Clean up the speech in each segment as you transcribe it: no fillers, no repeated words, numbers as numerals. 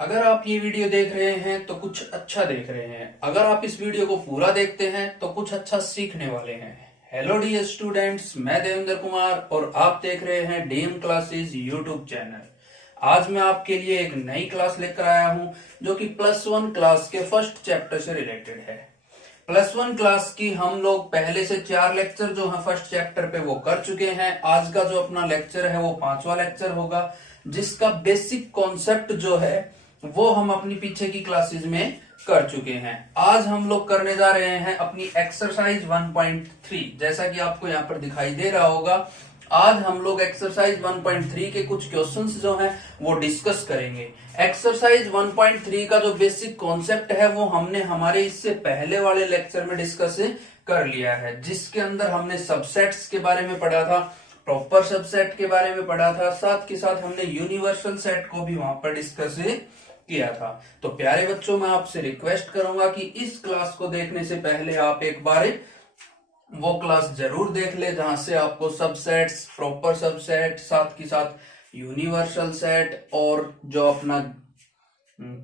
अगर आप ये वीडियो देख रहे हैं तो कुछ अच्छा देख रहे हैं। अगर आप इस वीडियो को पूरा देखते हैं तो कुछ अच्छा सीखने वाले हैं। हेलो डियर स्टूडेंट्स, मैं देवेंद्र कुमार और आप देख रहे हैं डीएम क्लासेस यूट्यूब चैनल। आज मैं आपके लिए एक नई क्लास लेकर आया हूं जो कि +1 क्लास के फर्स्ट चैप्टर से रिलेटेड है। +1 क्लास की हम लोग पहले से 4 लेक्चर जो है फर्स्ट चैप्टर पे वो कर चुके हैं। आज का जो अपना लेक्चर है वो 5वां लेक्चर होगा, जिसका बेसिक कॉन्सेप्ट जो है वो हम अपनी पीछे की क्लासेस में कर चुके हैं। आज हम लोग करने जा रहे हैं अपनी एक्सरसाइज 1.3। जैसा कि आपको यहाँ पर दिखाई दे रहा होगा, आज हम लोग एक्सरसाइज 1.3 के कुछ क्वेश्चंस जो हैं वो डिस्कस करेंगे। एक्सरसाइज 1.3 का जो बेसिक कॉन्सेप्ट है वो हमने हमारे इससे पहले वाले लेक्चर में डिस्कस कर लिया है, जिसके अंदर हमने सबसेट्स के बारे में पढ़ा था, प्रॉपर सबसेट के बारे में पढ़ा था, साथ के साथ हमने यूनिवर्सल सेट को भी वहां पर डिस्कस किया था। तो प्यारे बच्चों, मैं आपसे रिक्वेस्ट करूंगा कि इस क्लास को देखने से पहले आप एक बार वो क्लास जरूर देख ले जहां से आपको सबसेट्स, प्रॉपर सबसेट, साथ के साथ यूनिवर्सल सेट और जो अपना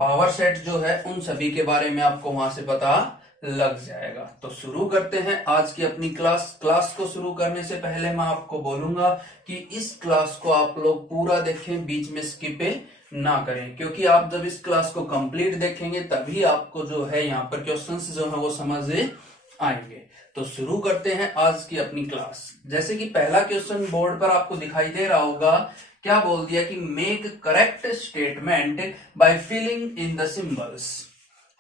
पावर सेट जो है उन सभी के बारे में आपको वहां से पता लग जाएगा। तो शुरू करते हैं आज की अपनी क्लास को शुरू करने से पहले मैं आपको बोलूंगा कि इस क्लास को आप लोग पूरा देखें, बीच में स्किप ना करें, क्योंकि आप जब इस क्लास को कंप्लीट देखेंगे तभी आपको जो है यहाँ पर क्वेश्चंस जो है वो समझ आएंगे। तो शुरू करते हैं आज की अपनी क्लास। जैसे कि पहला क्वेश्चन बोर्ड पर आपको दिखाई दे रहा होगा, क्या बोल दिया कि make correct statement by filling in the symbols.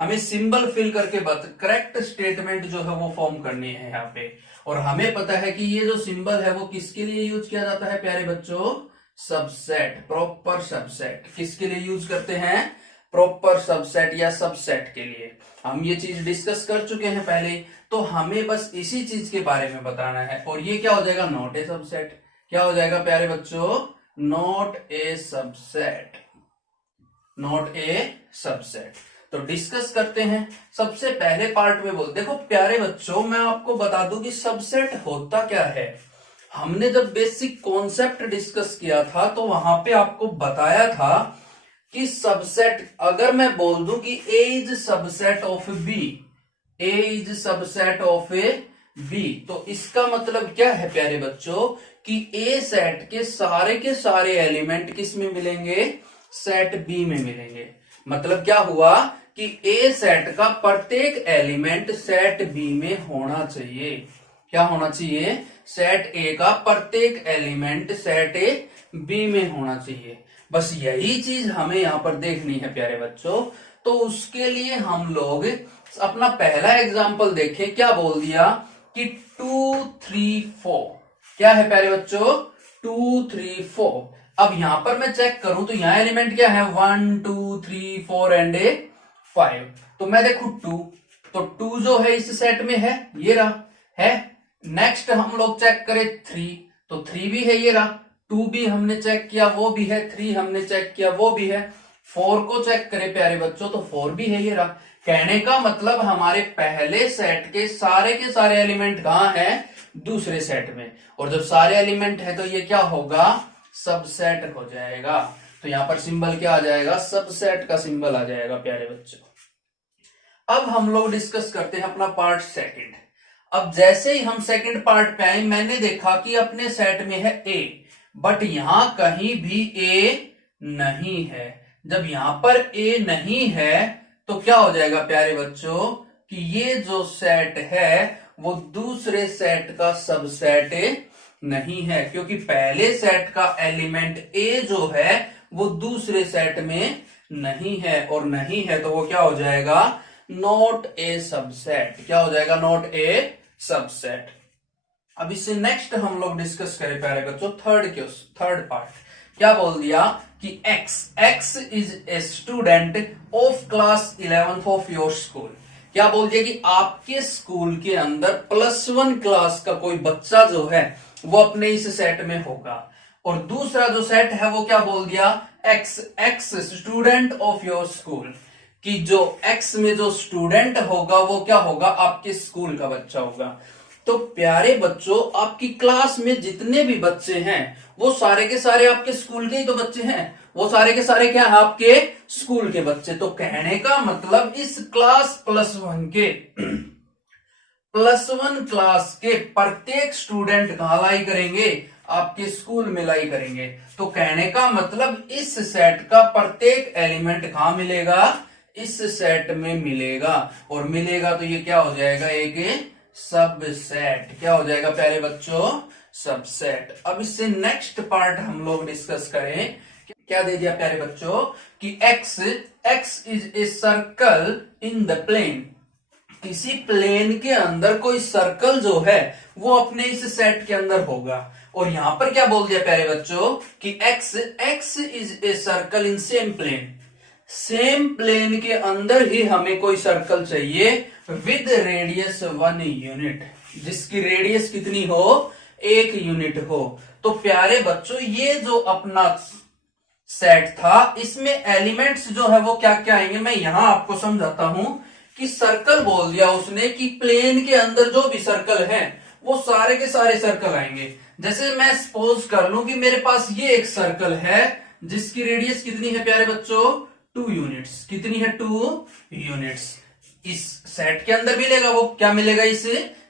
हमें सिंबल फिल करके करेक्ट स्टेटमेंट जो है वो फॉर्म करनी है यहाँ पे। और हमें पता है कि ये जो सिंबल है वो किसके लिए यूज किया जाता है प्यारे बच्चों? Subset, proper subset. किसके लिए यूज करते हैं? प्रॉपर सबसेट या सबसेट के लिए। हम ये चीज डिस्कस कर चुके हैं पहले, तो हमें बस इसी चीज के बारे में बताना है। और ये क्या हो जाएगा? Not a subset. क्या हो जाएगा प्यारे बच्चों? Not a subset, not a subset. तो डिस्कस करते हैं। सबसे पहले पार्ट में बोल, देखो प्यारे बच्चों, मैं आपको बता दूं कि सबसेट होता क्या है। हमने जब बेसिक कॉन्सेप्ट डिस्कस किया था तो वहां पे आपको बताया था कि सबसेट, अगर मैं बोल दूं कि A is subset of B, A is subset of A B, तो इसका मतलब क्या है प्यारे बच्चों कि ए सेट के सारे एलिमेंट किस में मिलेंगे? सेट बी में मिलेंगे। मतलब क्या हुआ कि ए सेट का प्रत्येक एलिमेंट सेट बी में होना चाहिए। क्या होना चाहिए? सेट ए का प्रत्येक एलिमेंट सेट ए बी में होना चाहिए। बस यही चीज हमें यहां पर देखनी है प्यारे बच्चों। तो उसके लिए हम लोग अपना पहला एग्जांपल देखें। क्या बोल दिया कि 2 3 4। क्या है प्यारे बच्चों? 2 3 4। अब यहां पर मैं चेक करूं तो यहां एलिमेंट क्या है? 1 2 3 4 एंड 5। तो मैं देखू 2, तो 2 जो है इस सेट में है, ये रहा है। नेक्स्ट हम लोग चेक करें 3, तो 3 भी है, ये रहा। 2 भी हमने चेक किया, वो भी है। 3 हमने चेक किया, वो भी है। 4 को चेक करें प्यारे बच्चों, तो 4 भी है, ये रहा। कहने का मतलब हमारे पहले सेट के सारे एलिमेंट कहां है? दूसरे सेट में। और जब सारे एलिमेंट है तो ये क्या होगा? सबसेट हो जाएगा। तो यहां पर सिंबल क्या आ जाएगा? सबसेट का सिंबल आ जाएगा प्यारे बच्चों। अब हम लोग डिस्कस करते हैं अपना पार्ट सेकंड। अब जैसे ही हम सेकंड पार्ट पे आए, मैंने देखा कि अपने सेट में है ए, बट यहां कहीं भी ए नहीं है। जब यहां पर ए नहीं है तो क्या हो जाएगा प्यारे बच्चों कि ये जो सेट है वो दूसरे सेट का सबसेट नहीं है, क्योंकि पहले सेट का एलिमेंट ए जो है वो दूसरे सेट में नहीं है। और नहीं है तो वो क्या हो जाएगा? Not a subset. क्या हो जाएगा? Not a subset. अब इससे नेक्स्ट हम लोग डिस्कस करें प्यारे बच्चों थर्ड पार्ट। क्या बोल दिया कि x is a student of class 11th of your school. क्या बोल दिया कि आपके स्कूल के अंदर +1 क्लास का कोई बच्चा जो है वो अपने इस सेट में होगा। और दूसरा जो सेट है वो क्या बोल दिया? x student of your school, कि जो x में जो स्टूडेंट होगा वो क्या होगा? आपके स्कूल का बच्चा होगा। तो प्यारे बच्चों, आपकी क्लास में जितने भी बच्चे हैं वो सारे के सारे आपके स्कूल के ही तो बच्चे हैं। वो सारे के सारे क्या है आपके स्कूल के बच्चे। तो कहने का मतलब इस क्लास +1 क्लास के प्रत्येक स्टूडेंट कहाँ लाई करेंगे, आपके स्कूल में लाई करेंगे। तो कहने का मतलब इस सेट का प्रत्येक एलिमेंट कहाँ मिलेगा, इस सेट में मिलेगा। और मिलेगा तो ये क्या हो जाएगा, एक सबसेट। क्या हो जाएगा प्यारे बच्चों, सबसेट। अब इससे नेक्स्ट पार्ट हम लोग डिस्कस करें। क्या दे दिया प्यारे बच्चों कि x is a circle in the plane. किसी प्लेन के अंदर कोई सर्कल जो है वो अपने इस सेट के अंदर होगा। और यहां पर क्या बोल दिया प्यारे बच्चों कि x is a circle in same plane. Same plane के अंदर ही हमें कोई सर्कल चाहिए विद रेडियस 1 यूनिट, जिसकी रेडियस कितनी हो, 1 यूनिट हो। तो प्यारे बच्चों ये जो अपना सेट था, इसमें एलिमेंट्स जो है वो क्या क्या आएंगे, मैं यहां आपको समझाता हूं कि सर्कल बोल दिया उसने कि प्लेन के अंदर जो भी सर्कल है वो सारे के सारे सर्कल आएंगे। जैसे मैं सपोज कर लूं कि मेरे पास ये एक सर्कल है जिसकी रेडियस कितनी है प्यारे बच्चों, 2 यूनिट्स। कितनी है, 2 यूनिट्स। इस सेट के अंदर मिलेगा, वो क्या मिलेगा इस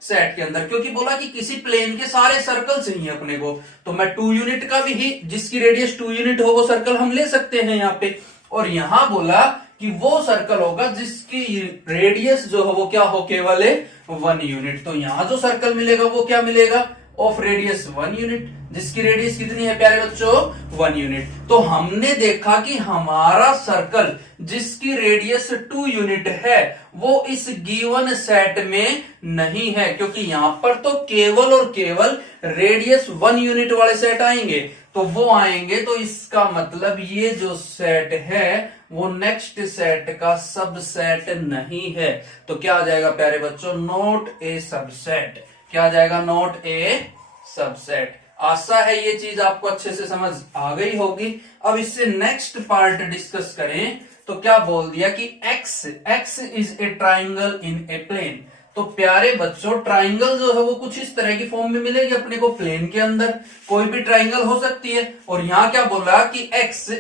सेट के अंदर, क्योंकि बोला कि किसी प्लेन के सारे सर्कल चाहिए अपने को। तो मैं 2 यूनिट का भी ही, जिसकी रेडियस 2 यूनिट हो वो सर्कल हम ले सकते हैं यहाँ पे। और यहां बोला कि वो सर्कल होगा जिसकी रेडियस जो है वो क्या हो, केवल 1 यूनिट। तो यहां जो सर्कल मिलेगा वो क्या मिलेगा, ऑफ रेडियस 1 यूनिट, जिसकी रेडियस कितनी है प्यारे बच्चों, 1 यूनिट। तो हमने देखा कि हमारा सर्कल जिसकी रेडियस 2 यूनिट है वो इस गिवन सेट में नहीं है, क्योंकि यहां पर तो केवल और केवल रेडियस 1 यूनिट वाले सेट आएंगे। तो वो आएंगे, तो इसका मतलब ये जो सेट है वो नेक्स्ट सेट का सबसेट नहीं है। तो क्या आ जाएगा प्यारे बच्चों, नॉट ए सबसेट। क्या आ जाएगा, नॉट ए सबसेट। आशा है ये चीज आपको अच्छे से समझ आ गई होगी। अब इससे नेक्स्ट पार्ट डिस्कस करें तो क्या बोल दिया कि x is a triangle in a plane. तो प्यारे बच्चों ट्राइंगल जो है वो कुछ इस तरह की फॉर्म में मिलेगी अपने को प्लेन के अंदर, कोई भी ट्राइंगल हो सकती है। और यहां क्या बोला कि x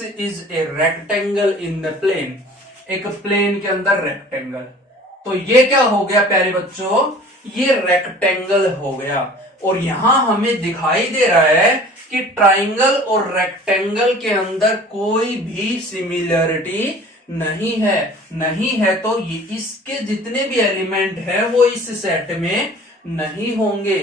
is a rectangle in the plane, एक प्लेन के अंदर रेक्टेंगल। तो ये क्या हो गया प्यारे बच्चों, ये रेक्टेंगल हो गया। और यहां हमें दिखाई दे रहा है कि ट्राइंगल और रेक्टेंगल के अंदर कोई भी सिमिलरिटी नहीं है। तो ये इसके जितने भी एलिमेंट है वो इस सेट में नहीं होंगे।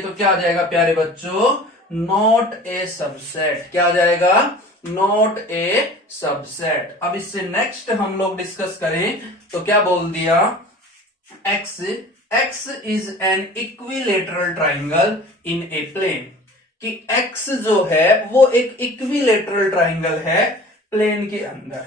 तो क्या आ जाएगा प्यारे बच्चों, नॉट ए सबसेट। क्या आ जाएगा, नॉट ए सबसेट। अब इससे नेक्स्ट हम लोग डिस्कस करें तो क्या बोल दिया, x is an equilateral triangle in a plane. कि x जो है वो एक इक्विलेटरल ट्राइंगल है प्लेन के अंदर।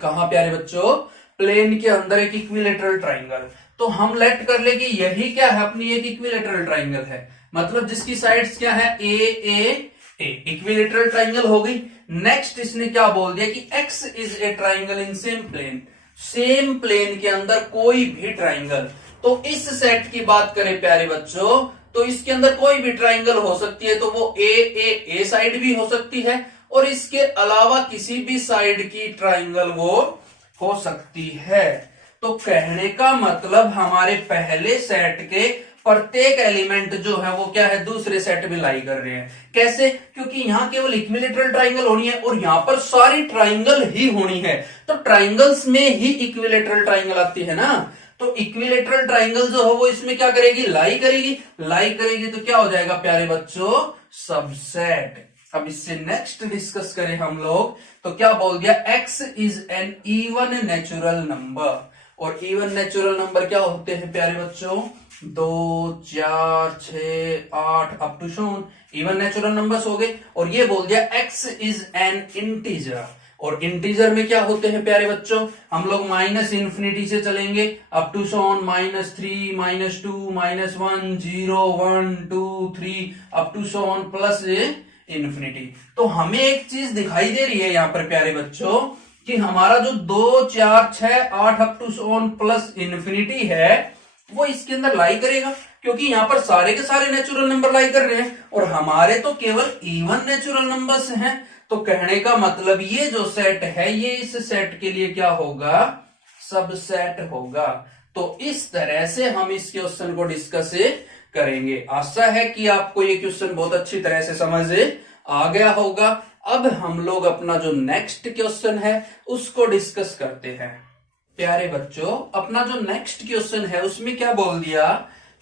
कहां प्यारे बच्चों, प्लेन के अंदर एक इक्विलेटरल ट्राइंगल। तो हम लेट कर ले कि यही क्या है, अपनी एक इक्विलेटरल ट्राइंगल है, मतलब जिसकी साइड्स क्या है, ए इक्विलेटरल ट्राइंगल हो गई। नेक्स्ट इसने क्या बोल दिया कि x is a triangle in same plane के अंदर कोई भी ट्राइंगल। तो इस सेट की बात करें प्यारे बच्चों तो इसके अंदर कोई भी ट्राइंगल हो सकती है। तो वो ए साइड भी हो सकती है और इसके अलावा किसी भी साइड की ट्राइंगल वो हो सकती है। तो कहने का मतलब हमारे पहले सेट के प्रत्येक एलिमेंट जो है वो क्या है, दूसरे सेट में लाई कर रहे हैं। कैसे, क्योंकि यहां केवल इक्विलेटरल ट्राइंगल होनी है और यहां पर सारी ट्राइंगल ही होनी है। तो ट्राइंगल्स में ही इक्विलेटरल ट्राइंगल आती है ना। तो इक्विलेटरल ट्राइंगल जो है वो इसमें क्या करेगी, लाई करेगी। तो क्या हो जाएगा प्यारे बच्चों, सबसेट। अब इससे नेक्स्ट डिस्कस करें हम लोग तो क्या बोल दिया, x is an even natural number. और इवन नेचुरल नंबर क्या होते हैं प्यारे बच्चों, 2 4 6 8 up to so on even natural numbers हो गए। और ये बोल दिया x इज एन इंटीजर। और इंटीजर में क्या होते हैं प्यारे बच्चों, हम लोग -∞ से चलेंगे up to so on -3 -2 -1 0 1 2 3 up to so on plus infinity. तो हमें एक चीज दिखाई दे रही है यहां पर प्यारे बच्चों कि हमारा जो 2 4 6 8 up to so on plus infinity है वो इसके अंदर लाई करेगा, क्योंकि यहां पर सारे के सारे नेचुरल नंबर लाई कर रहे हैं और हमारे तो केवल इवन नेचुरल नंबर्स हैं। तो कहने का मतलब ये जो सेट है ये इस सेट के लिए क्या होगा, सबसेट होगा। तो इस तरह से हम इस क्वेश्चन को डिस्कस करेंगे। आशा है कि आपको ये क्वेश्चन बहुत अच्छी तरह से समझ आ गया होगा। अब हम लोग अपना जो नेक्स्ट क्वेश्चन है उसको डिस्कस करते हैं। प्यारे बच्चों, अपना जो नेक्स्ट क्वेश्चन है उसमें क्या बोल दिया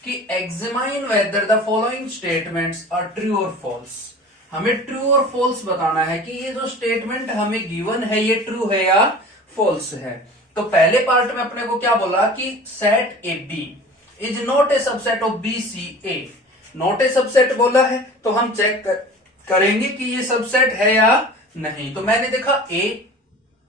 कि examine whether the following statements are true और फॉल्स। हमें ट्रू और फॉल्स बताना है कि ये जो स्टेटमेंट हमें गिवन है ये ट्रू है या फॉल्स है। तो पहले पार्ट में अपने को क्या बोला कि set A B is not a subset of B C A. Not a subset बोला है तो हम चेक करेंगे कि ये सबसेट है या नहीं। तो मैंने देखा ए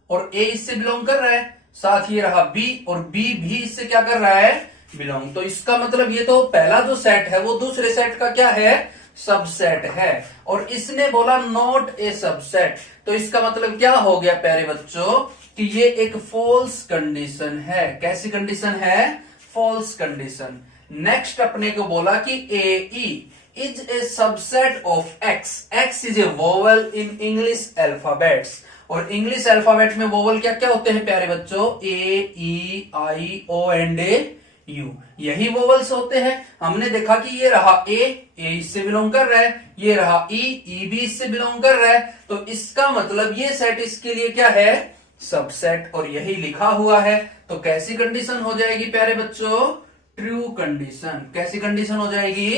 और ए इससे बिलोंग कर रहा है, साथ ही रहा बी और बी भी इससे क्या कर रहा है, बिलोंग। तो इसका मतलब ये तो पहला जो सेट है वो दूसरे सेट का क्या है, सबसेट है। और इसने बोला नॉट ए सबसेट, तो इसका मतलब क्या हो गया प्यारे बच्चों कि ये एक फॉल्स कंडीशन है। कैसी कंडीशन है, फॉल्स कंडीशन। नेक्स्ट अपने को बोला कि A E is a subset of X. X is a vowel in English alphabets. और इंग्लिश अल्फाबेट में वोवेल क्या क्या होते हैं प्यारे बच्चों, A E I O and a U, यही वोवेल्स होते हैं। हमने देखा कि ये रहा ए इससे बिलोंग कर रहा है, ये रहा ई भी इससे बिलोंग कर रहा है। तो इसका मतलब ये सेट इसके लिए क्या है, सबसेट, और यही लिखा हुआ है। तो कैसी कंडीशन हो जाएगी प्यारे बच्चों, ट्रू कंडीशन। कैसी कंडीशन हो जाएगी,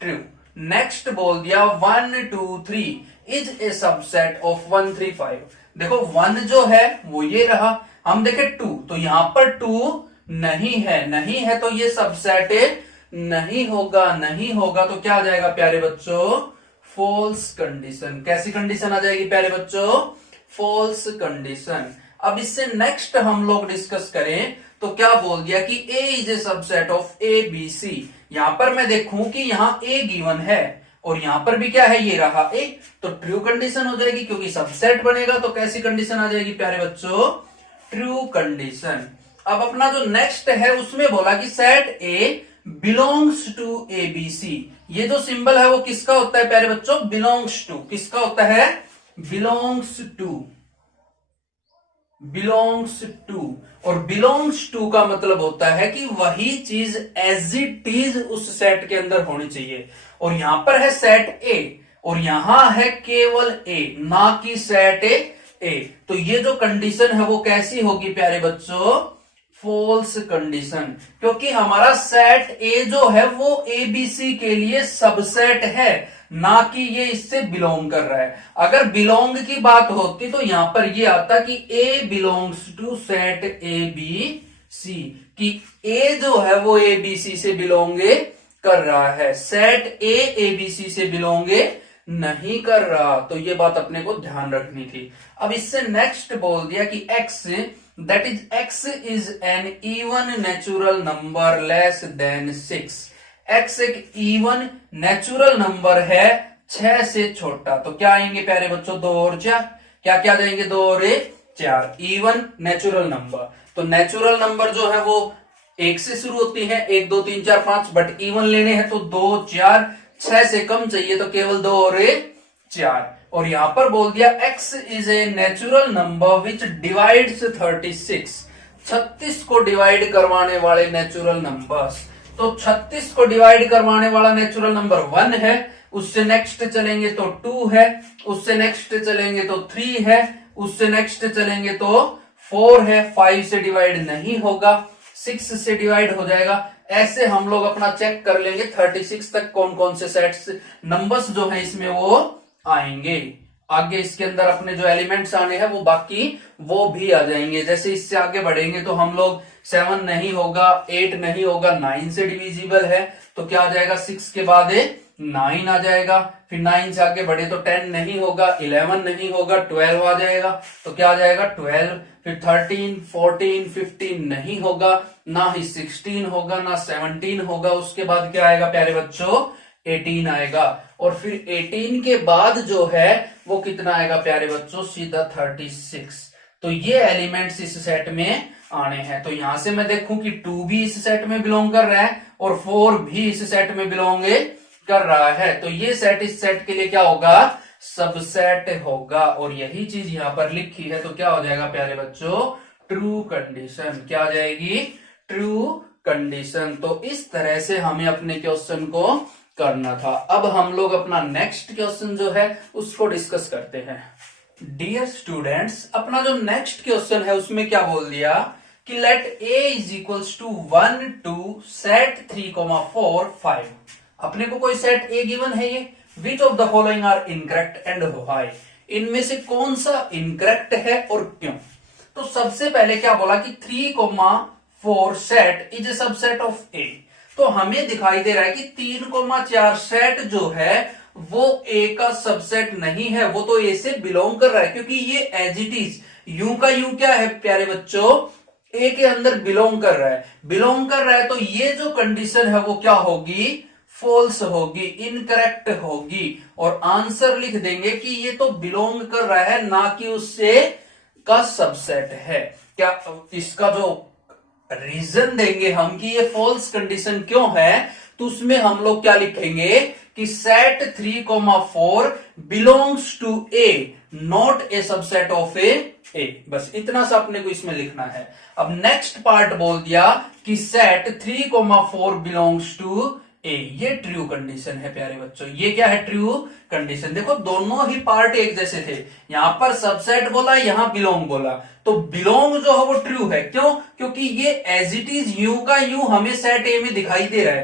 ट्रू। नेक्स्ट बोल दिया 1 2 3 इज ए सबसेट ऑफ 1 3 5। देखो 1 जो है वो ये रहा, हम देखे 2 तो यहां पर 2 नहीं है तो ये सबसेट नहीं होगा। नहीं होगा तो क्या आ जाएगा प्यारे बच्चों, फॉल्स कंडीशन। कैसी कंडीशन आ जाएगी प्यारे बच्चों, फॉल्स कंडीशन। अब इससे नेक्स्ट हम लोग डिस्कस करें तो क्या बोल दिया कि A is a subset of A B C. यहां पर मैं देखूं कि यहां ए गिवन है और यहां पर भी क्या है, ये रहा ए, तो ट्रू कंडीशन हो जाएगी क्योंकि सबसेट बनेगा। तो कैसी कंडीशन आ जाएगी प्यारे बच्चों, ट्रू कंडीशन। अब अपना जो नेक्स्ट है उसमें बोला कि set A belongs to A B C. ये जो सिंबल है वो किसका होता है प्यारे बच्चों, बिलोंग्स टू। किसका होता है, बिलोंग्स टू। बिलोंग्स टू, और बिलोंग्स टू का मतलब होता है कि वही चीज एज इट इज उस सेट के अंदर होनी चाहिए। और यहां पर है सेट ए और यहां है केवल ए, ना कि सेट ए। तो ये जो कंडीशन है वो कैसी होगी प्यारे बच्चों, फॉल्स कंडीशन, क्योंकि हमारा सेट ए जो है वो ए बी सी के लिए सबसेट है, ना कि ये इससे बिलोंग कर रहा है। अगर बिलोंग की बात होती तो यहां पर ये आता कि A belongs to set A B C, कि ए जो है वो ए बी सी से बिलोंग कर रहा है, सेट ए बी सी से बिलोंग नहीं कर रहा। तो ये बात अपने को ध्यान रखनी थी। अब इससे नेक्स्ट बोल दिया कि x that is x is an even natural number less than 6। x एक इवन नेचुरल नंबर है 6 से छोटा। तो क्या आएंगे प्यारे बच्चों, 2 और 4, क्या क्या जाएंगे, 2 और 4, इवन नेचुरल नंबर। तो नेचुरल नंबर जो है वो 1 से शुरू होती है, 1 2 3 4 5, बट इवन लेने हैं तो 2 4, 6 से कम चाहिए तो केवल 2 और 4। और यहां पर बोल दिया x is a natural number which divides 36। 36 को डिवाइड करवाने वाले नेचुरल नंबर्स। तो 36 को डिवाइड करवाने वाला नेचुरल नंबर 1 है, उससे नेक्स्ट चलेंगे तो 2 है, उससे नेक्स्ट चलेंगे तो 3 है, उससे नेक्स्ट चलेंगे तो 4 है। 5 से डिवाइड नहीं होगा, 6 से डिवाइड हो जाएगा। ऐसे हम लोग अपना चेक कर लेंगे 36 तक कौन कौन से सेट्स नंबर्स जो है इसमें वो आएंगे। आगे इसके अंदर अपने जो एलिमेंट्स आने हैं वो बाकी वो भी आ जाएंगे। जैसे इससे आगे बढ़ेंगे तो हम लोग 7 नहीं होगा, 8 नहीं होगा, 9 से डिविजिबल है तो क्या आ जाएगा, 6 के बाद 9 आ जाएगा। फिर 9 से आगे बढ़े तो 10 नहीं होगा, 11 नहीं होगा, 12 आ जाएगा तो क्या आ जाएगा, 12। फिर 13 14 15 नहीं होगा, ना ही 16 होगा, ना 17 होगा। उसके बाद क्या आएगा प्यारे बच्चों, 18 आएगा। और फिर 18 के बाद जो है वो कितना आएगा प्यारे बच्चों, सीधा 36। तो ये एलिमेंट्स इस सेट में आने हैं। तो यहां से मैं देखूं कि 2 भी इस सेट में बिलोंग कर रहा है और 4 भी इस सेट में बिलोंग कर रहा है। तो ये सेट इस सेट के लिए क्या होगा, सबसेट होगा। और यही चीज यहाँ पर लिखी है तो क्या हो जाएगा प्यारे बच्चों, ट्रू कंडीशन। क्या आ जाएगी, ट्रू कंडीशन। तो इस तरह से हमें अपने क्वेश्चन को करना था। अब हम लोग अपना नेक्स्ट क्वेश्चन जो है उसको डिस्कस करते हैं। डियर स्टूडेंट्स, अपना जो नेक्स्ट क्वेश्चन है उसमें क्या बोल दिया कि let a is equals to 1 2 set 3,4 5। अपने को कोई सेट a गिवन है ये, which of the following are incorrect and why. इनमें से कौन सा इनकरेक्ट है और क्यों। तो सबसे पहले क्या बोला कि 3,4 set is a subset of a। तो हमें दिखाई दे रहा है कि 3,4 सेट जो है वो a का सबसेट नहीं है, वो तो a से बिलोंग कर रहा है, क्योंकि ये एज इट इज यू का यू क्या है प्यारे बच्चों, a के अंदर बिलोंग कर रहा है। बिलोंग कर रहा है तो ये जो कंडीशन है वो क्या होगी, फॉल्स होगी, इनकरेक्ट होगी। और आंसर लिख देंगे कि ये तो बिलोंग कर रहा है ना कि उससे का सबसेट है। क्या इसका जो रीजन देंगे हम कि ये फॉल्स कंडीशन क्यों है, तो उसमें हम लोग क्या लिखेंगे कि set 3,4 belongs to A, not a subset of A. बस इतना सा अपने को इसमें लिखना है। अब नेक्स्ट पार्ट बोल दिया कि सेट 3,4 बिलोंग्स टू ए। ये ट्रू कंडीशन है प्यारे बच्चों। ये क्या है, ट्रू कंडीशन। देखो दोनों ही पार्ट एक जैसे थे, यहां पर सबसेट बोला, यहां बिलोंग बोला। तो बिलोंग जो है वो ट्रू है, क्यों, क्योंकि ये एज इट इज यू का यू हमें सेट ए में दिखाई दे रहा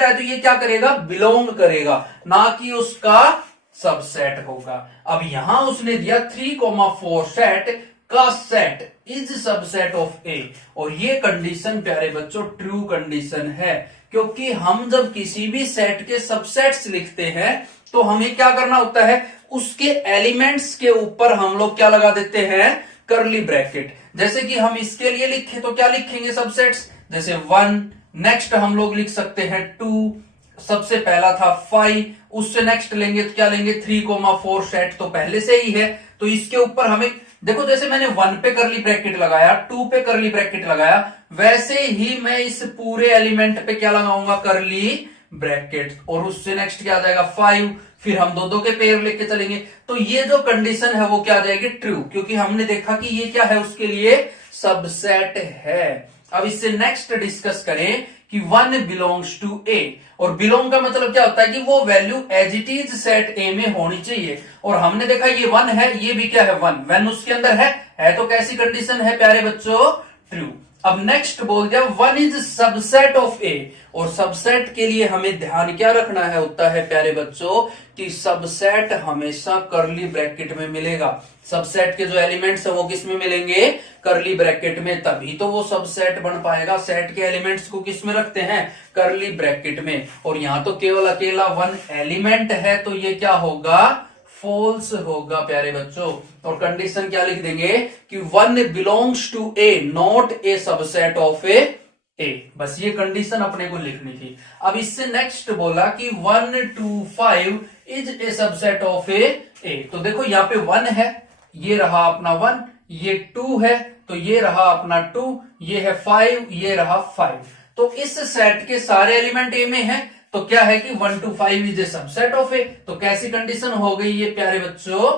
है, तो ये क्या करेगा, बिलोंग करेगा, ना कि उसका सबसेट होगा। अब यहां उसने दिया 3,4 सेट का सेट इज सबसेट ऑफ ए, और ये कंडीशन प्यारे बच्चों ट्रू कंडीशन है। क्योंकि हम जब किसी भी सेट के सबसेट्स लिखते हैं तो हमें क्या करना होता है, उसके एलिमेंट्स के ऊपर हम लोग क्या लगा देते हैं, कर्ली ब्रैकेट। जैसे कि हम इसके लिए लिखे तो क्या लिखेंगे, सबसेट्स, जैसे 1, नेक्स्ट हम लोग लिख सकते हैं 2, सबसे पहला था 5, उससे नेक्स्ट लेंगे तो क्या लेंगे 3,4 सेट तो पहले से ही है, तो इसके ऊपर हमें देखो जैसे मैंने 1 पे करली ब्रैकेट लगाया, 2 पे करली ब्रैकेट लगाया, वैसे ही मैं इस पूरे एलिमेंट पे क्या लगाऊंगा, करली ब्रैकेट। और उससे नेक्स्ट क्या आ जाएगा 5, फिर हम दो के पेयर लेके चलेंगे। तो ये जो कंडीशन है वो क्या आ जाएगी, ट्रू, क्योंकि हमने देखा कि ये क्या है, उसके लिए सबसेट है। अब इससे नेक्स्ट डिस्कस करें कि 1 बिलोंग्स टू ए, और बिलोंग का मतलब क्या होता है कि वो value as it is set A में होनी चाहिए। और हमने देखा ये 1 है, ये भी क्या है 1, व्हेन उसके अंदर है तो कैसी कंडीशन है प्यारे बच्चों, ट्रू। अब नेक्स्ट बोल दिया 1 इज सबसेट ऑफ ए, और सबसेट के लिए हमें ध्यान क्या रखना है होता है प्यारे बच्चों कि सबसेट हमेशा करली ब्रैकेट में मिलेगा। सबसेट के जो एलिमेंट्स है वो किस में मिलेंगे, करली ब्रैकेट में, तभी तो वो सबसेट बन पाएगा। सेट के एलिमेंट्स को किस में रखते हैं, करली ब्रैकेट में। और यहां तो केवल अकेला 1 एलिमेंट है, तो ये क्या होगा, फॉल्स होगा प्यारे बच्चों। और कंडीशन क्या लिख देंगे कि 1 belongs to A, not a subset of A. बस ये कंडीशन अपने को लिखनी थी। अब इससे नेक्स्ट बोला कि 1 2 5 is a subset of A. तो देखो यहाँ पे 1 है, ये रहा अपना 1, ये 2 है, तो ये रहा अपना 2, ये है 5, ये रहा 5। तो इस सेट के सारे एलिमेंट ए में है, तो क्या है कि 1 to 5 is a subset of A. तो कैसी कंडीशन हो गई ये प्यारे बच्चों,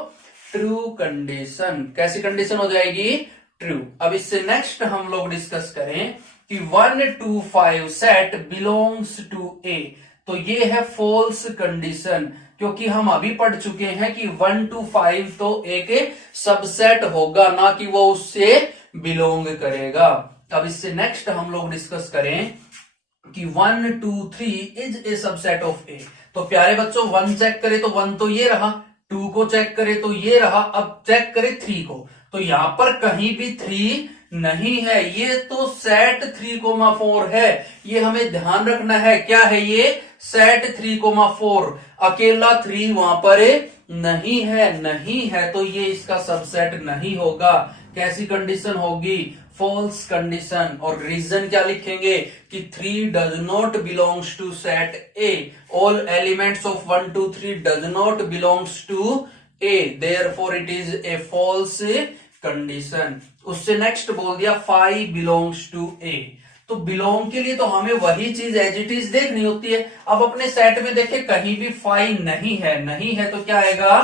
ट्रू कंडीशन। कैसी कंडीशन हो जाएगी, ट्रू। अब इससे नेक्स्ट हम लोग डिस्कस करें कि 1 to 5 सेट बिलोंग्स टू ए, तो ये है फॉल्स कंडीशन, क्योंकि हम अभी पढ़ चुके हैं कि 1 to 5 तो एक सबसेट होगा, ना कि वो उससे बिलोंग करेगा। अब इससे नेक्स्ट हम लोग डिस्कस करें कि 1 2 3 is a subset of A. तो प्यारे बच्चों 1 चेक करें तो 1 तो ये रहा, 2 को चेक करें तो ये रहा, अब चेक करें 3 को, तो यहां पर कहीं भी 3 नहीं है, ये तो सेट 3,4 है। ये हमें ध्यान रखना है, क्या है ये, सेट 3,4, अकेला 3 वहां पर नहीं है, तो ये इसका सबसेट नहीं होगा। कैसी कंडीशन होगी, फॉल्स कंडीशन। और रीजन क्या लिखेंगे कि 3 does not belongs to set A, all elements of 1 2 3 does not belongs to A, therefore it is a false condition. उससे नेक्स्ट बोल दिया 5 बिलोंग्स टू ए, तो बिलोंग के लिए तो हमें वही चीज एज इट इज देखनी होती है। अब अपने सेट में देखें कहीं भी फाई नहीं है तो क्या आएगा,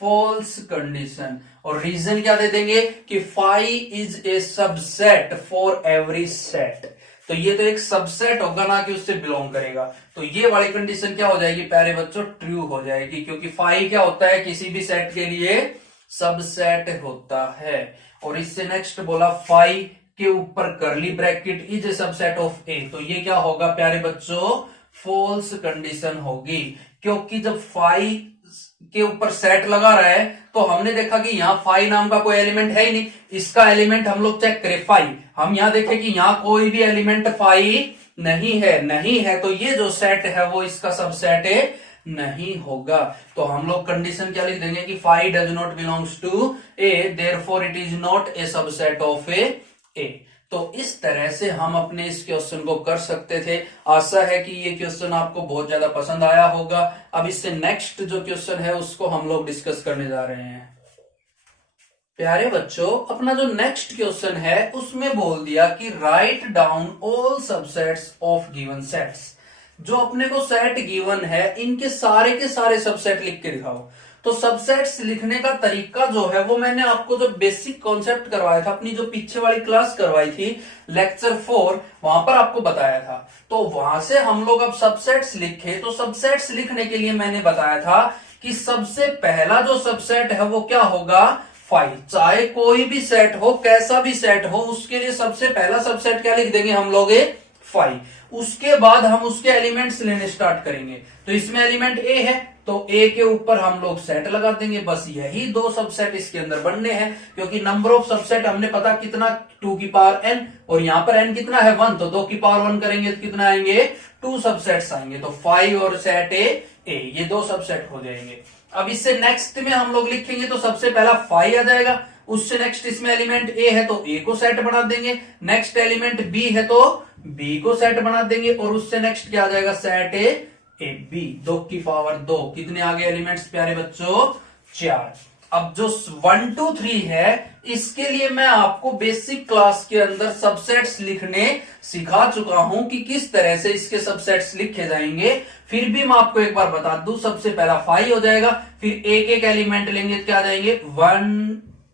फॉल्स कंडीशन। और रीजन क्या दे देंगे कि phi is a subset for every set, तो ये तो एक सबसेट होगा ना कि उससे बिलोंग करेगा। तो ये वाली कंडीशन क्या हो जाएगी प्यारे बच्चों, ट्रू हो जाएगी, क्योंकि फाई क्या होता है, किसी भी सेट के लिए सबसेट होता है। और इससे नेक्स्ट बोला फाई के ऊपर curly bracket is a subset of A, तो ये क्या होगा प्यारे बच्चों, फॉल्स कंडीशन होगी, क्योंकि जब फाई के ऊपर सेट लगा रहा है तो हमने देखा कि यहाँ फाई नाम का कोई एलिमेंट है ही नहीं। इसका एलिमेंट हम लोग चेक करें फाई, हम यहाँ देखें कि यहाँ कोई भी एलिमेंट फाई नहीं है, तो ये जो सेट है वो इसका सबसेट है नहीं होगा। तो हम लोग कंडीशन क्या लिख देंगे कि phi does not belongs to A, therefore it is not a subset of A. तो इस तरह से हम अपने इस क्वेश्चन को कर सकते थे। आशा है कि ये क्वेश्चन आपको बहुत ज्यादा पसंद आया होगा। अब इससे नेक्स्ट जो क्वेश्चन है उसको हम लोग डिस्कस करने जा रहे हैं। प्यारे बच्चों, अपना जो नेक्स्ट क्वेश्चन है उसमें बोल दिया कि write down all subsets of given sets. जो अपने को सेट गिवन है इनके सारे के सारे सबसेट लिख के दिखाओ। तो सबसेट्स लिखने का तरीका जो है वो मैंने आपको जो बेसिक कॉन्सेप्ट करवाया था, अपनी जो पीछे वाली क्लास करवाई थी लेक्चर 4, वहां पर आपको बताया था। तो वहां से हम लोग अब सबसेट्स लिखे, तो सबसेट्स लिखने के लिए मैंने बताया था कि सबसे पहला जो सबसेट है वो क्या होगा, फाई। चाहे कोई भी सेट हो, कैसा भी सेट हो, उसके लिए सबसे पहला सबसेट क्या लिख देंगे हम लोग, फाई। उसके बाद हम उसके एलिमेंट्स लेने स्टार्ट करेंगे। तो इसमें एलिमेंट ए है तो ए के ऊपर हम लोग सेट लगा देंगे। बस यही दो सबसेट इसके अंदर बनने हैं, क्योंकि नंबर ऑफ सबसेट हमने पता कितना 2 की पावर n, और यहां पर n कितना है 1, तो 2 की पावर 1 करेंगे तो कितना आएंगे, 2 सबसेट्स आएंगे। तो फाई और सेट ए ये 2 सबसेट हो जाएंगे। अब इससे नेक्स्ट में हम लोग लिखेंगे तो सबसे पहला फाई आ जाएगा, उससे नेक्स्ट इसमें एलिमेंट ए है तो ए को सेट बना देंगे, नेक्स्ट एलिमेंट बी है तो बी को सेट बना देंगे, और उससे नेक्स्ट क्या आ जाएगा, सेट ए बी। 2 की पावर 2 कितने आ गए एलिमेंट्स प्यारे बच्चों, 4। अब जो 1 2 3 है इसके लिए मैं आपको बेसिक क्लास के अंदर सबसेट्स लिखने सिखा चुका हूं कि किस तरह से इसके सबसेट्स लिखे जाएंगे। फिर भी मैं आपको एक बार बता दूं, सबसे पहला फाई हो जाएगा, फिर एक एक एलिमेंट लेंगे तो क्या आ जाएंगे 1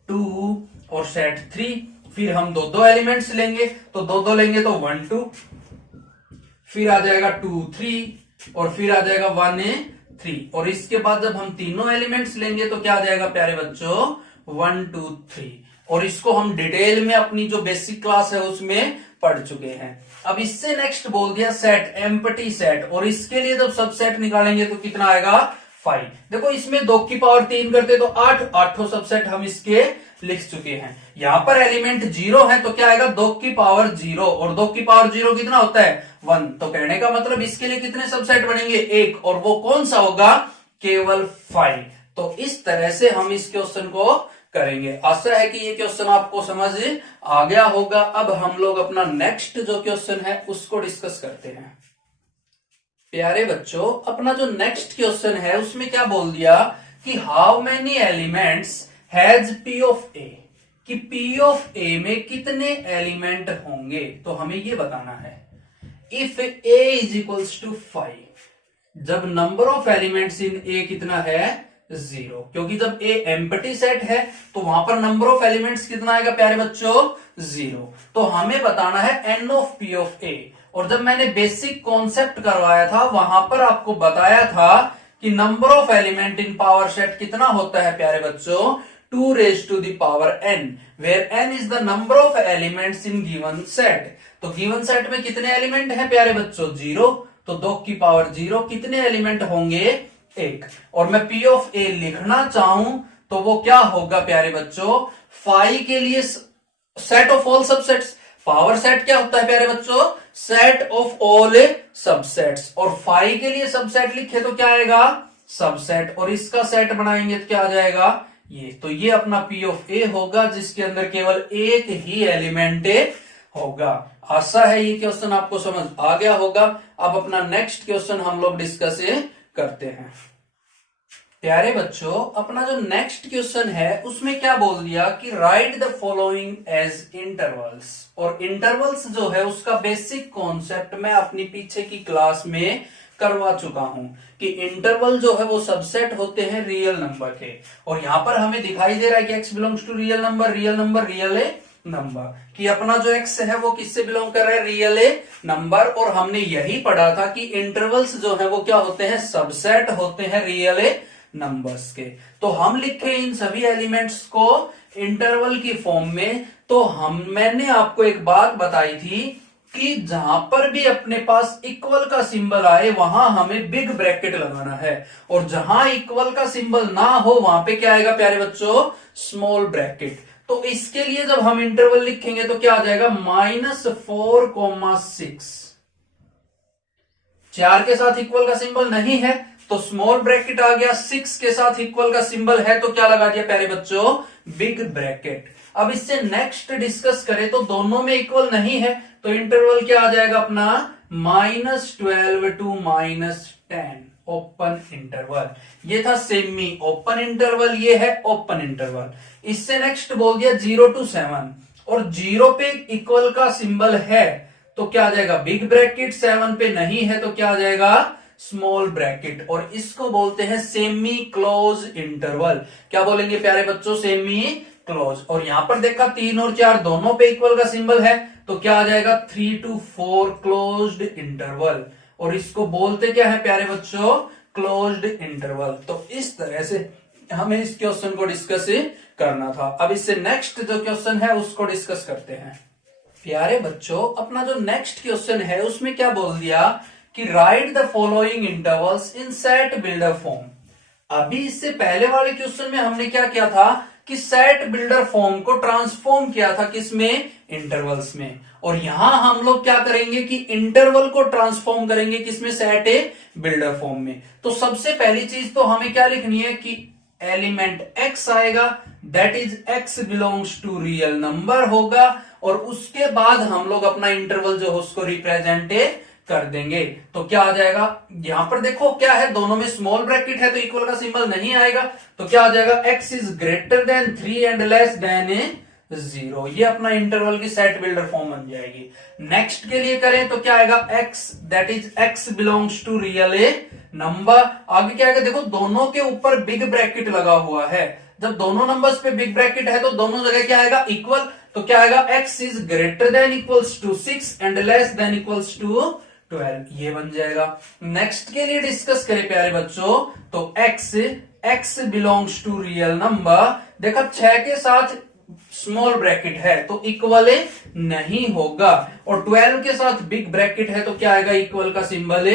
2 और सेट 3, फिर हम दो एलिमेंट्स लेंगे तो दो लेंगे तो 1 2, फिर आ जाएगा 2 3 और फिर आ जाएगा 1 3, और इसके बाद जब हम तीनों एलिमेंट्स लेंगे तो क्या आ जाएगा प्यारे बच्चों 1 2 3, और इसको हम डिटेल में अपनी जो बेसिक क्लास है उसमें पढ़ चुके हैं। अब इससे नेक्स्ट बोल दिया सेट, एम्प्टी सेट, और इसके लिए जब सबसेट निकालेंगे तो कितना आएगा 5। देखो इसमें 2 की पावर 3 करते तो 8 सबसेट हम इसके लिख चुके हैं। यहां पर एलिमेंट 0 है तो क्या आएगा 2 की पावर 0, और 2 की पावर 0 कितना होता है 1, तो कहने का मतलब इसके लिए कितने सबसेट बनेंगे 1, और वो कौन सा होगा, केवल 5। तो इस तरह से हम इस क्वेश्चन को करेंगे। आशा है कि ये क्वेश्चन आपको समझ आ गया होगा। अब हम लोग अपना नेक्स्ट जो क्वेश्चन है उसको डिस्कस करते हैं। प्यारे बच्चों, अपना जो नेक्स्ट क्वेश्चन है उसमें क्या बोल दिया कि how many elements has P of A, कि पी ऑफ ए में कितने एलिमेंट होंगे, तो हमें ये बताना है। If A is equals to 5, जब number of elements in A कितना है 0, क्योंकि जब ए एम्प्टी सेट है तो वहां पर नंबर ऑफ एलिमेंट्स कितना आएगा प्यारे बच्चों 0, तो हमें बताना है एन ऑफ पी ऑफ ए। और जब मैंने बेसिक कॉन्सेप्ट करवाया था वहां पर आपको बताया था कि number of element in power set कितना होता है प्यारे बच्चों 2 raised to the power n, where n is the number of elements in given set। तो गिवन सेट में कितने एलिमेंट हैं प्यारे बच्चों 0, तो 2 की पावर 0 कितने एलिमेंट होंगे 1, और मैं पी ऑफ ए लिखना चाहूं तो वो क्या होगा प्यारे बच्चों, फाई के लिए set of all subsets. Power set क्या होता है प्यारे बच्चों, सेट ऑफ ऑल सबसेट्स, और फाई के लिए सबसेट लिखे तो क्या आएगा सबसेट, और इसका सेट बनाएंगे तो क्या आ जाएगा ये। तो ये अपना पी ऑफ ए होगा जिसके अंदर केवल एक ही एलिमेंट होगा। आशा है ये क्वेश्चन आपको समझ आ गया होगा। अब अपना नेक्स्ट क्वेश्चन हम लोग डिस्कस करते हैं। प्यारे बच्चों, अपना जो नेक्स्ट क्वेश्चन है उसमें क्या बोल दिया कि write the following as intervals. और इंटरवल्स जो है उसका बेसिक कॉन्सेप्ट मैं अपनी पीछे की क्लास में करवा चुका हूं कि इंटरवल जो है वो सबसेट होते हैं रियल नंबर के। और यहां पर हमें दिखाई दे रहा है कि x belongs to real number, real number, real a number, कि अपना जो x है वो किससे बिलोंग कर रहा है, रियल ए नंबर। और हमने यही पढ़ा था कि इंटरवल्स जो है वो क्या होते हैं, सबसेट होते हैं रियल ए नंबर्स के। तो हम लिखे इन सभी एलिमेंट्स को इंटरवल की फॉर्म में। तो मैंने आपको एक बात बताई थी कि जहां पर भी अपने पास इक्वल का सिंबल आए वहां हमें बिग ब्रैकेट लगाना है, और जहां इक्वल का सिंबल ना हो वहां पे क्या आएगा प्यारे बच्चों, स्मॉल ब्रैकेट। तो इसके लिए जब हम इंटरवल लिखेंगे तो क्या आ जाएगा, -4,6। 4 के साथ इक्वल का सिंबल नहीं है तो स्मॉल ब्रैकेट आ गया, 6 के साथ इक्वल का सिंबल है तो क्या लगा दिया प्यारे बच्चों, बिग ब्रैकेट। अब इससे नेक्स्ट डिस्कस करें तो दोनों में इक्वल नहीं है तो इंटरवल क्या आ जाएगा अपना, -12 to -10, ओपन इंटरवल। ये था सेमी ओपन इंटरवल, ये है ओपन इंटरवल। इससे नेक्स्ट बोल दिया 0 to 7, और 0 पे इक्वल का सिंबल है तो क्या आ जाएगा, बिग ब्रैकेट। 7 पे नहीं है तो क्या आ जाएगा, स्मॉल ब्रैकेट। और इसको बोलते हैं सेमी क्लोज इंटरवल। क्या बोलेंगे प्यारे बच्चों, सेमी क्लोज। और यहां पर देखा 3 और 4 दोनों पे इक्वल का सिंबल है तो क्या आ जाएगा, 3 to 4 क्लोज्ड इंटरवल। और इसको बोलते क्या है प्यारे बच्चों, क्लोज्ड इंटरवल। तो इस तरह से हमें इस क्वेश्चन को डिस्कस करना था। अब इससे नेक्स्ट जो क्वेश्चन है उसको डिस्कस करते हैं। प्यारे बच्चों, अपना जो नेक्स्ट क्वेश्चन है उसमें क्या बोल दिया कि write the following intervals in set builder form. अभी इससे पहले वाले क्वेश्चन में हमने क्या किया था कि सेट बिल्डर फॉर्म को ट्रांसफॉर्म किया था किसमें, इंटरवल्स में। और यहां हम लोग क्या करेंगे कि इंटरवल को ट्रांसफॉर्म करेंगे किसमें, सेट ए बिल्डर फॉर्म में। तो सबसे पहली चीज तो हमें क्या लिखनी है कि एलिमेंट x आएगा, that is x belongs to real number होगा। और उसके बाद हम लोग अपना इंटरवल जो है उसको रिप्रेजेंट कर देंगे। तो क्या आ जाएगा, यहां पर देखो क्या है, दोनों में स्मॉल ब्रैकेट है तो इक्वल का सिंबल नहीं आएगा। तो क्या आ जाएगा, x is greater then 3 and less then 0। ये अपना इंटरवल की सेट बिल्डर फॉर्म बन जाएगी। नेक्स्ट के लिए करें तो क्या आएगा, x that is x belongs to real a number. आगे क्या आएगा, देखो दोनों के ऊपर बिग ब्रैकेट लगा हुआ है। जब दोनों नंबर्स पे बिग ब्रैकेट है तो दोनों जगह क्या आएगा, इक्वल। तो क्या आएगा, x is greater than equals to 6 and less than equals to 12। ये बन जाएगा। नेक्स्ट के लिए डिस्कस करें प्यारे बच्चों तो x belongs to real number. देखा 6 के साथ स्मॉल ब्रैकेट है तो इक्वल नहीं होगा, और 12 के साथ बिग ब्रैकेट है तो क्या आएगा, इक्वल का सिंबल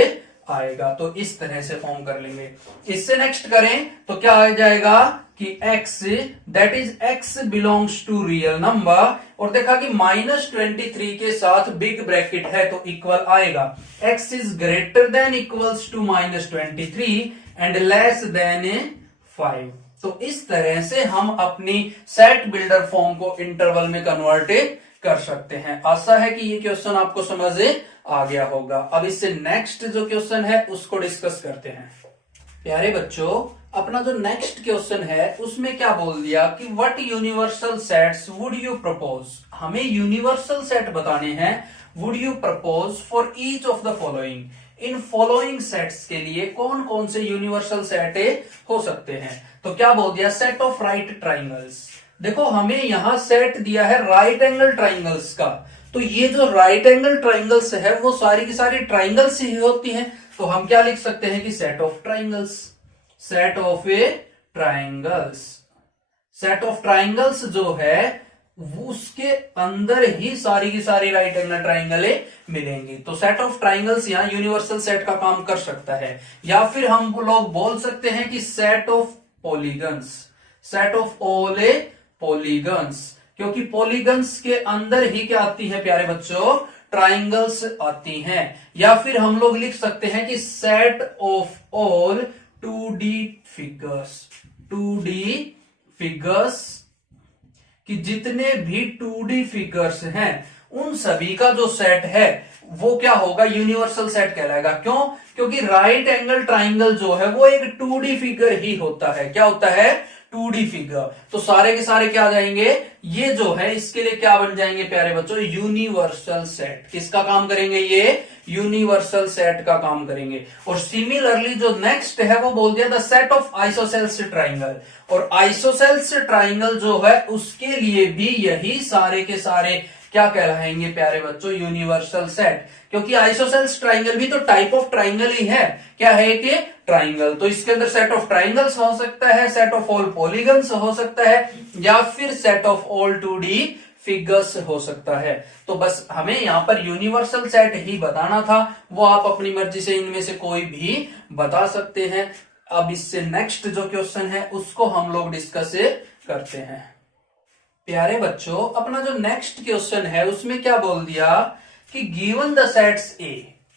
आएगा। तो इस तरह से फॉर्म कर लेंगे। इससे नेक्स्ट करें तो क्या आ जाएगा कि x that is x belongs to real number. और देखा कि -23 के साथ बिग ब्रैकेट है तो इक्वल आएगा। x is greater than equals to -23 and less than 5। तो इस तरह से हम अपनी सेट बिल्डर फॉर्म को इंटरवल में कन्वर्ट कर सकते हैं। आशा है कि ये क्वेश्चन आपको समझ आ गया होगा। अब इससे नेक्स्ट जो क्वेश्चन है उसको डिस्कस करते हैं। प्यारे बच्चों, अपना जो नेक्स्ट क्वेश्चन है उसमें क्या बोल दिया कि what universal sets would you propose. हमें यूनिवर्सल सेट बताने हैं। Would you propose for each of the following. In following sets के लिए कौन कौन से यूनिवर्सल सेट हो सकते हैं। तो क्या बोल दिया, सेट ऑफ राइट ट्राइंगल्स। देखो हमें यहां सेट दिया है राइट एंगल ट्राइंगल्स का। तो ये जो राइट एंगल ट्राइंगल्स है वो सारी की सारी ट्राइंगल्स ही होती हैं। तो हम क्या लिख सकते हैं कि set of triangles. Set of triangles, set of triangles जो है उसके अंदर ही सारी की सारी राइट एंगल ट्राइंगल मिलेंगी। तो सेट ऑफ ट्राइंगल्स यहाँ यूनिवर्सल सेट का काम कर सकता है। या फिर हम लोग बोल सकते हैं कि set of polygons, set of all polygons, क्योंकि पॉलीगन्स के अंदर ही क्या आती है प्यारे बच्चों, ट्राइंगल्स आती हैं। या फिर हम लोग लिख सकते हैं कि set of all 2D figures. 2D figures कि जितने भी 2D फिगर्स हैं उन सभी का जो सेट है वो क्या होगा, यूनिवर्सल सेट कहलाएगा। क्यों? क्योंकि राइट एंगल ट्राइंगल जो है वो एक 2D फिगर ही होता है। क्या होता है? 2D figure. तो सारे के सारे क्या आ जाएंगे, ये जो है इसके लिए क्या बन जाएंगे प्यारे बच्चों, यूनिवर्सल सेट। किसका काम करेंगे ये? यूनिवर्सल सेट का काम करेंगे। और सिमिलरली जो नेक्स्ट है वो बोल दिया the set of isosceles triangle. और आइसोसेल्स ट्राइंगल जो है उसके लिए भी यही सारे के सारे क्या कहलाएंगे प्यारे बच्चों, यूनिवर्सल सेट। क्योंकि आइसोसेल्स ट्राइंगल भी तो टाइप ऑफ ट्राइंगल ही है। क्या है कि ट्राइंगल। तो इसके अंदर सेट ऑफ ट्राइंगल्स हो सकता है, सेट ऑफ ऑल पॉलीगन्स हो सकता है, या फिर set of all 2D figures हो सकता है। तो बस हमें यहां पर यूनिवर्सल सेट ही बताना था। वो आप अपनी मर्जी से इनमें से कोई भी बता सकते हैं। अब इससे नेक्स्ट जो क्वेश्चन है उसको हम लोग डिस्कस करते हैं। प्यारे बच्चों, अपना जो नेक्स्ट क्वेश्चन है उसमें क्या बोल दिया कि given the sets A,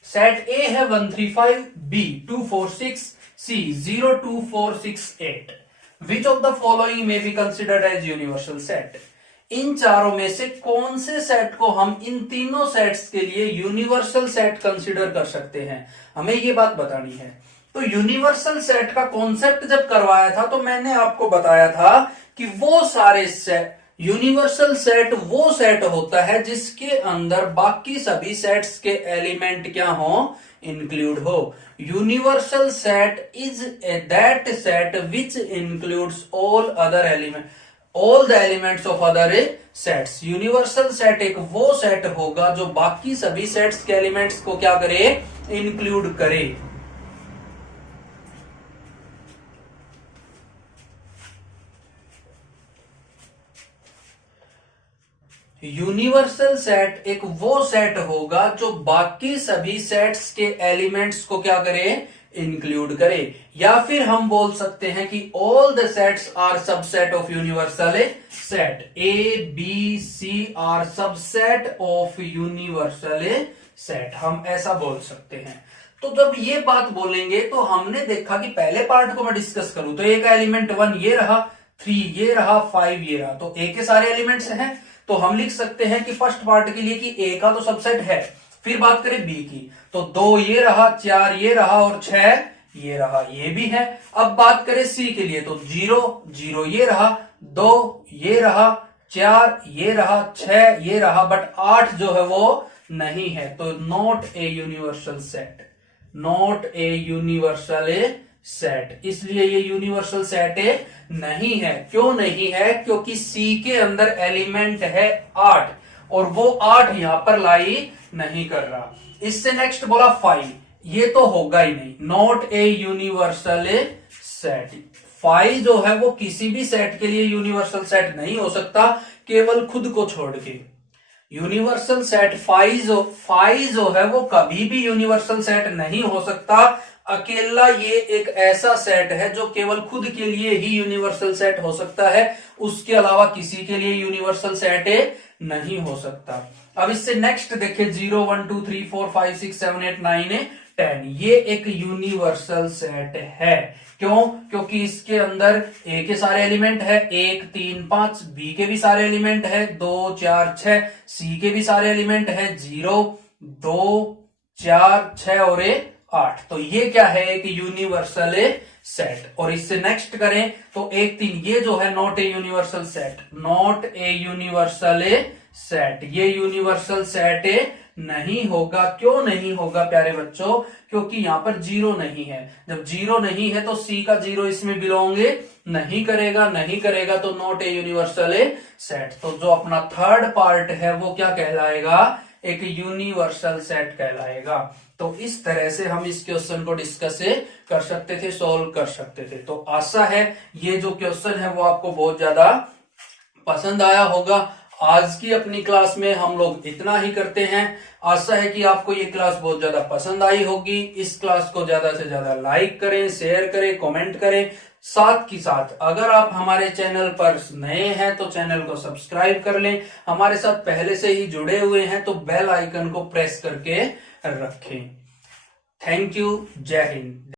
set A है 135, B 246, C 02468, which of the following में be considered as universal set. इन चारों में से कौन से सेट को हम इन तीनों सेट्स के लिए यूनिवर्सल सेट कंसिडर कर सकते हैं, हमें ये बात बतानी है। तो यूनिवर्सल सेट का कॉन्सेप्ट जब करवाया था तो मैंने आपको बताया था कि वो सारे सेट, यूनिवर्सल सेट वो सेट होता है जिसके अंदर बाकी सभी सेट्स के एलिमेंट क्या हो, इंक्लूड हो। Universal set is that set which includes all other element, all the elements of other sets. Universal set एक वो सेट होगा जो बाकी सभी सेट्स के एलिमेंट्स को क्या करे, इंक्लूड करे। यूनिवर्सल सेट एक वो सेट होगा जो बाकी सभी सेट्स के एलिमेंट्स को क्या करे, इंक्लूड करे। या फिर हम बोल सकते हैं कि all the sets are subset of universal set. A B C are subset of universal set, हम ऐसा बोल सकते हैं। तो जब ये बात बोलेंगे तो हमने देखा कि पहले पार्ट को मैं डिस्कस करूं तो ए का एलिमेंट 1 ये रहा, 3 ये रहा, 5 ये रहा। तो ए के सारे एलिमेंट्स हैं तो हम लिख सकते हैं कि फर्स्ट पार्ट के लिए कि ए का तो सबसेट है। फिर बात करें बी की तो 2 ये रहा, 4 ये रहा और 6 ये रहा, ये भी है। अब बात करें सी के लिए तो 0 0 ये रहा, 2 ये रहा, 4 ये रहा, 6 ये रहा, बट 8 जो है वो नहीं है। तो not a universal set, not a universal set. इसलिए ये यूनिवर्सल सेट नहीं है। क्यों नहीं है? क्योंकि सी के अंदर एलिमेंट है 8 और वो 8 यहां पर लाई नहीं कर रहा। इससे नेक्स्ट बोला 5, ये तो होगा ही नहीं, नॉट ए यूनिवर्सल सेट। 5 जो है वो किसी भी सेट के लिए यूनिवर्सल सेट नहीं हो सकता, केवल खुद को छोड़ के। यूनिवर्सल सेट 5 जो है वो कभी भी यूनिवर्सल सेट नहीं हो सकता। अकेला ये एक ऐसा सेट है जो केवल खुद के लिए ही यूनिवर्सल सेट हो सकता है, उसके अलावा किसी के लिए यूनिवर्सल सेट नहीं हो सकता। अब इससे नेक्स्ट देखिए 0 1 2 3 4 5 6 7 8 9 10, ये एक यूनिवर्सल सेट है। क्यों? क्योंकि इसके अंदर ए के सारे एलिमेंट है 1 3 5, बी के भी सारे एलिमेंट है 2 4 6, सी के भी सारे एलिमेंट है 0 2 4 6 और 8। तो ये क्या है, एक यूनिवर्सल सेट। और इससे नेक्स्ट करें तो 1 3 ये जो है not a universal set, not a universal set, ये यूनिवर्सल सेट नहीं होगा। क्यों नहीं होगा प्यारे बच्चों? क्योंकि यहां पर 0 नहीं है। जब 0 नहीं है तो सी का 0 इसमें बिलोंग नहीं करेगा, नहीं करेगा तो नॉट ए यूनिवर्सल सेट। तो जो अपना थर्ड पार्ट है वो क्या कहलाएगा, एक यूनिवर्सल सेट कहलाएगा। तो इस तरह से हम इस क्वेश्चन को डिस्कस कर सकते थे, सॉल्व कर सकते थे। तो आशा है ये जो क्वेश्चन है वो आपको बहुत ज्यादा पसंद आया होगा। आज की अपनी क्लास में हम लोग इतना ही करते हैं। आशा है कि आपको ये क्लास बहुत ज्यादा पसंद आई होगी। इस क्लास को ज्यादा से ज्यादा लाइक करें, शेयर करें, कमेंट करें। साथ ही साथ अगर आप हमारे चैनल पर नए हैं तो चैनल को सब्सक्राइब कर लें। हमारे साथ पहले से ही जुड़े हुए हैं तो बेल आइकन को प्रेस करके रखें। Thank you. जय हिंद।